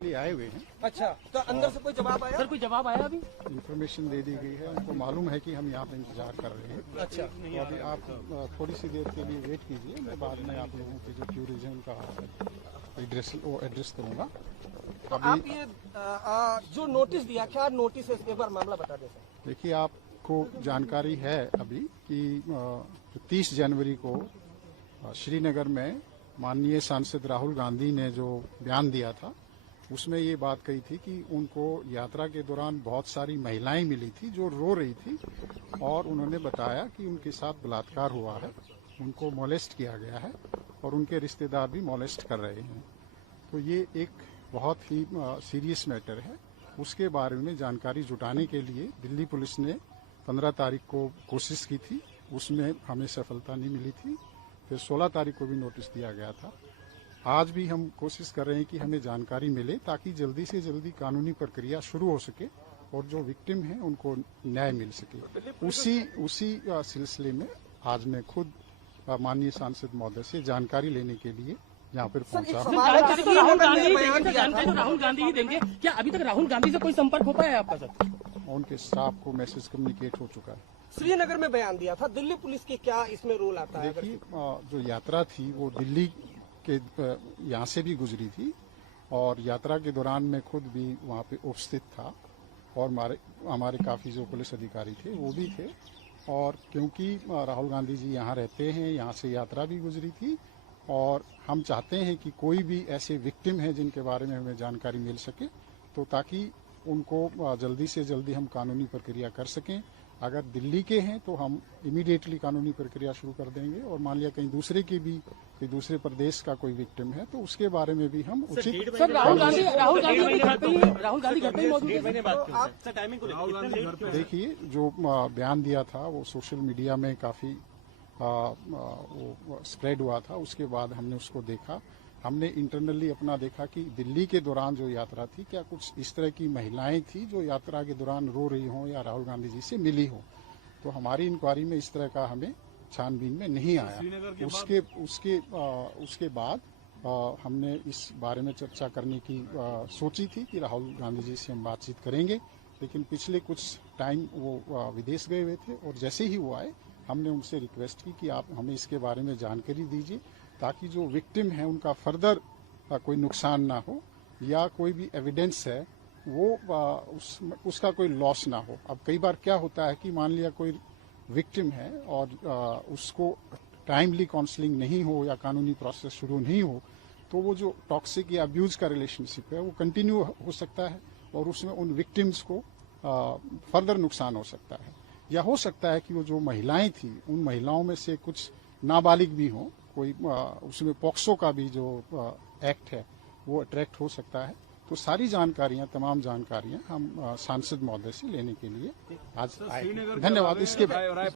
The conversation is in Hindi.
लिए आए हुए हैं। अच्छा, तो अंदर से कोई जवाब आया? सर कोई जवाब आया अभी? इन्फॉर्मेशन दे दी गई है, उनको मालूम है कि हम यहाँ पे इंतजार कर रहे हैं। अच्छा, तो अभी आप थोड़ी सी देर के लिए वेट कीजिए, मैं बाद में आप लोगों की जो क्यूरीज है उनका एड्रेस करूँगा। तो आप ये जो नोटिस दिया, क्या नोटिस है, इसके बारे मामला बता दें सर। देखिए, आपको जानकारी है अभी कि 30 जनवरी को श्रीनगर में माननीय सांसद राहुल गांधी ने जो बयान दिया था, उसमें ये बात कही थी कि उनको यात्रा के दौरान बहुत सारी महिलाएं मिली थी जो रो रही थी और उन्होंने बताया कि उनके साथ बलात्कार हुआ है, उनको मोलेस्ट किया गया है और उनके रिश्तेदार भी मोलेस्ट कर रहे हैं। तो ये एक बहुत ही सीरियस मैटर है। उसके बारे में जानकारी जुटाने के लिए दिल्ली पुलिस ने 15 तारीख को कोशिश की थी, उसमें हमें सफलता नहीं मिली थी। फिर 16 तारीख को भी नोटिस दिया गया था। आज भी हम कोशिश कर रहे हैं कि हमें जानकारी मिले ताकि जल्दी से जल्दी कानूनी प्रक्रिया शुरू हो सके और जो विक्टिम हैं उनको न्याय मिल सके। उसी सिलसिले में आज मैं खुद माननीय सांसद महोदय से जानकारी लेने के लिए यहाँ पर पहुंचा हूँ। राहुल गांधी ही देंगे क्या? अभी तक राहुल गांधी से कोई संपर्क हो पाया है आपका सर? उनके स्टाफ को मैसेज कम्युनिकेट हो चुका है। श्रीनगर में बयान दिया था, दिल्ली पुलिस की क्या इसमें रोल आता है? देखिए, जो यात्रा थी वो दिल्ली के यहाँ से भी गुजरी थी और यात्रा के दौरान मैं खुद भी वहाँ पे उपस्थित था और हमारे काफ़ी जो पुलिस अधिकारी थे वो भी थे। और क्योंकि राहुल गांधी जी यहाँ रहते हैं, यहाँ से यात्रा भी गुजरी थी और हम चाहते हैं कि कोई भी ऐसे विक्टिम हैं जिनके बारे में हमें जानकारी मिल सके, तो ताकि उनको जल्दी से जल्दी हम कानूनी प्रक्रिया कर सकें। अगर दिल्ली के हैं तो हम इमीडिएटली कानूनी प्रक्रिया शुरू कर देंगे और मान लिया कहीं दूसरे की भी कोई दूसरे प्रदेश का कोई विक्टिम है तो उसके बारे में भी हम उचित। सर राहुल गांधी घर पे ही मौजूद है। देखिए, जो बयान दिया था वो सोशल मीडिया में काफी स्प्रेड हुआ था। उसके बाद हमने उसको देखा, हमने इंटरनली अपना देखा कि दिल्ली के दौरान जो यात्रा थी, क्या कुछ इस तरह की महिलाएं थी जो यात्रा के दौरान रो रही हों या राहुल गांधी जी से मिली हो। तो हमारी इंक्वायरी में इस तरह का हमें छानबीन में नहीं आया। उसके बाद हमने इस बारे में चर्चा करने की सोची थी कि राहुल गांधी जी से हम बातचीत करेंगे, लेकिन पिछले कुछ टाइम वो विदेश गए हुए थे और जैसे ही वो आए हमने उनसे रिक्वेस्ट की कि आप हमें इसके बारे में जानकारी दीजिए ताकि जो विक्टिम है उनका फर्दर कोई नुकसान ना हो या कोई भी एविडेंस है वो उसका कोई लॉस ना हो। अब कई बार क्या होता है कि मान लिया कोई विक्टिम है और उसको टाइमली काउंसलिंग नहीं हो या कानूनी प्रोसेस शुरू नहीं हो तो वो जो टॉक्सिक या अब्यूज का रिलेशनशिप है वो कंटिन्यू हो सकता है और उसमें उन विक्टिम्स को फर्दर नुकसान हो सकता है। या हो सकता है कि वो जो महिलाएं थी उन महिलाओं में से कुछ नाबालिग भी हों, कोई उसमें पॉक्सो का भी जो एक्ट है वो अट्रैक्ट हो सकता है। तो सारी जानकारियां, तमाम जानकारियां हम सांसद महोदय से लेने के लिए आज आए। धन्यवाद। इसके